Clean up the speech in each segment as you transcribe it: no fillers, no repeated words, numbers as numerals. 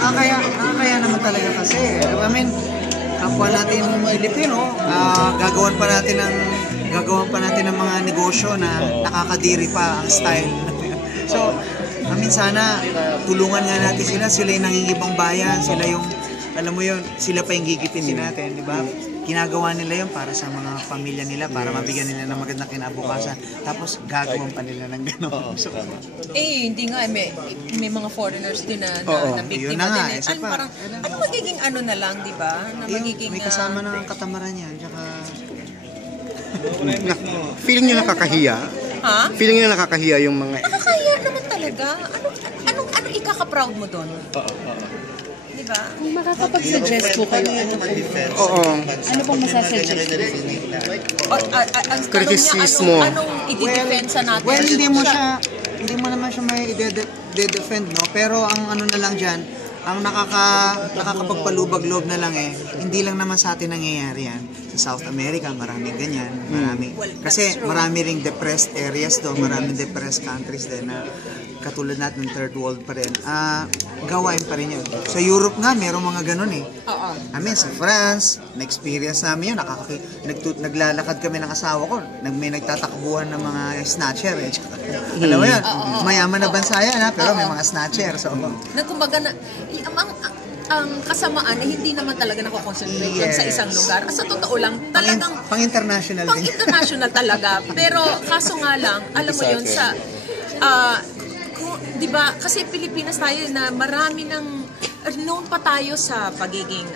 Nakakaya naman talaga kasi. I mean, kapwa natin Pilipino, gagawan pa natin ng mga negosyo na nakakadiri pa ang style. So, I mean, sana tulungan nga natin sila. Sila yung nangingibang bayan, sila yung, alam mo yun, sila pa yung gigipitin natin, di ba? Ginagawa nila yun para sa mga pamilya nila, para mabigyan nila ng magandang kinabukasan. Tapos gagawin pa nila ng gano'n. So, hindi nga, may mga foreigners din na biktima din. Parang, ano magiging ano na lang, di ba? May kasama ng katamaran yan. Tsaka... Feeling nyo nakakahiya? Ha? Feeling nyo nakakahiya yung mga... Nakakahiya naman talaga. Ano ikaka-proud mo doon? Diba? Kung makakapag-suggest po kayo, ano pong masasuggest? Ang tanong niya, anong i-defensa natin? Well, hindi mo naman siya may i-defend, no? Pero ang ano na lang dyan, ang nakakapagpalubag-loob na lang hindi lang naman sa atin nangyayari yan. Sa South America, maraming ganyan. Kasi marami ring depressed areas doon, maraming depressed countries din na katulad natin ng third world pa rin. Gawain pa rin yun. Sa Europe nga, merong mga ganun I mean, sa France, na-experience namin yun. Naglalakad kami ng asawa ko. May nagtatakbuhan ng mga snatcher. Alam mo yun, mayaman na bansa yan, pero may mga snatcher. So, kumbaga ang kasamaan hindi naman talaga nako-concentrate sa isang lugar. Sa totoo lang, talagang pang-international din. Pang-international talaga. Pero kaso nga lang, alam mo yun, sa di ba, kasi Pilipinas tayo na marami ng known pa tayo sa pagiging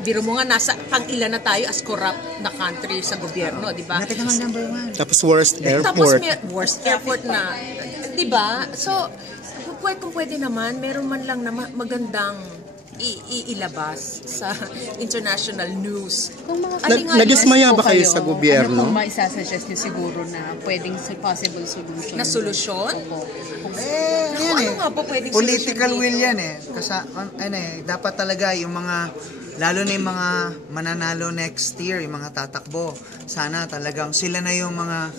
biro mo nga nasa pang-ilan na tayo as corrupt na country sa gobyerno, di ba? Natin naman number 1. Tapos worst airport. Tapos may worst airport na, di ba? So, kung pwede naman, meron man lang na magandang ilabas sa international news. Nadismaya ba kayo sa gobyerno? Ano pong maisasuggest nyo siguro na pwedeng possible solution? Na solusyon? Ano nga po pwedeng political will yan Kasi dapat talaga yung mga, lalo na yung mga mananalo next year, yung mga tatakbo, sana talagang sila na yung mga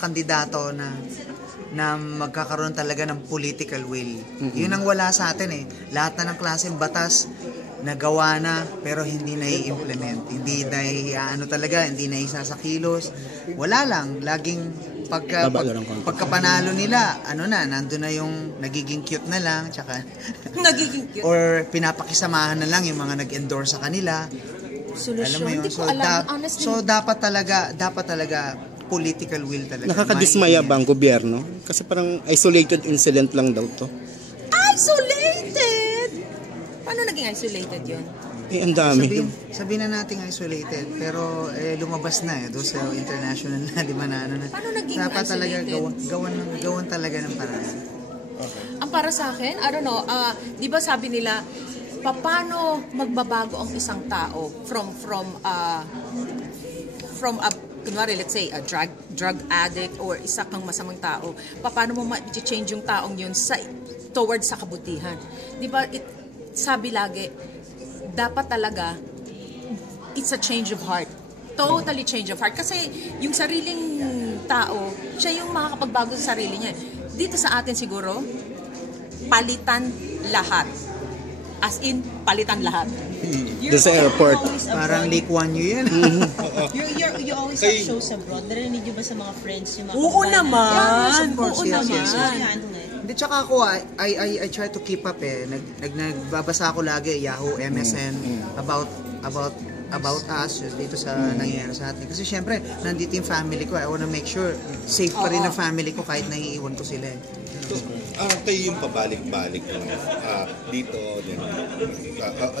kandidato na magkakaroon talaga ng political will. Yun ang wala sa atin Lahat na ng klaseng batas nagawa na pero hindi na i-implement. Hindi na hindi na isasakilos. Wala lang. Laging pagkapanalo nila, nandun na yung nagiging cute na lang, tsaka nagiging cute. Or pinapakisamahan na lang yung mga nag-endorse sa kanila. Solusyon. Alam mo yun? Hindi ko alam, honestly. So dapat talaga political will talaga. Nakakadismaya ba ang gobyerno? Kasi parang isolated incident lang daw to. Isolated? Paano naging isolated yun? Ang dami. Sabihin na natin isolated, pero lumabas na doon sa international na, di ba na Paano naging dapat isolated? talaga gawan talaga ng paraan. Okay. Ang para sa akin, I don't know, di ba sabi nila, paano magbabago ang isang tao from a kunwari, let's say, a drug addict or isa kang masamang tao, paano mo ma-change yung taong yun towards sa kabutihan? Di ba, sabi lagi, dapat talaga, it's a change of heart. Totally change of heart. Kasi yung sariling tao, siya yung makakapagbago sa sarili niya. Dito sa atin siguro, palitan lahat. As in, palitan lahat. Doon sa airport. Parang Lee Kuan Yew yan. You always have shows abroad. Narinig niyo ba sa mga friends? Yung mga Oo naman. Yes, of course. Oo Yes, naman. yes. Hindi, tsaka ako, I try to keep up nagbabasa ako lagi, Yahoo, MSN, about us dito sa nangyayari sa atin. Kasi syempre, nandito yung family ko. I wanna make sure safe pa rin ang family ko kahit naiiwan ko sila. Kayo yung pabalik-balik dito,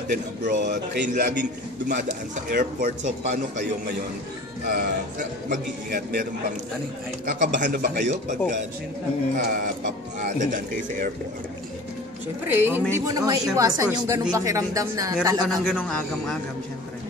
then abroad. Kayo laging dumadaan sa airport. So, paano kayo ngayon mag-iingat? Meron bang, kakabahan na ba kayo pag dadaan kayo sa airport? Siyempre, hindi mo na may iwasan yung ganung pakiramdam na meron ka talagang ng ganung agam-agam, syempre.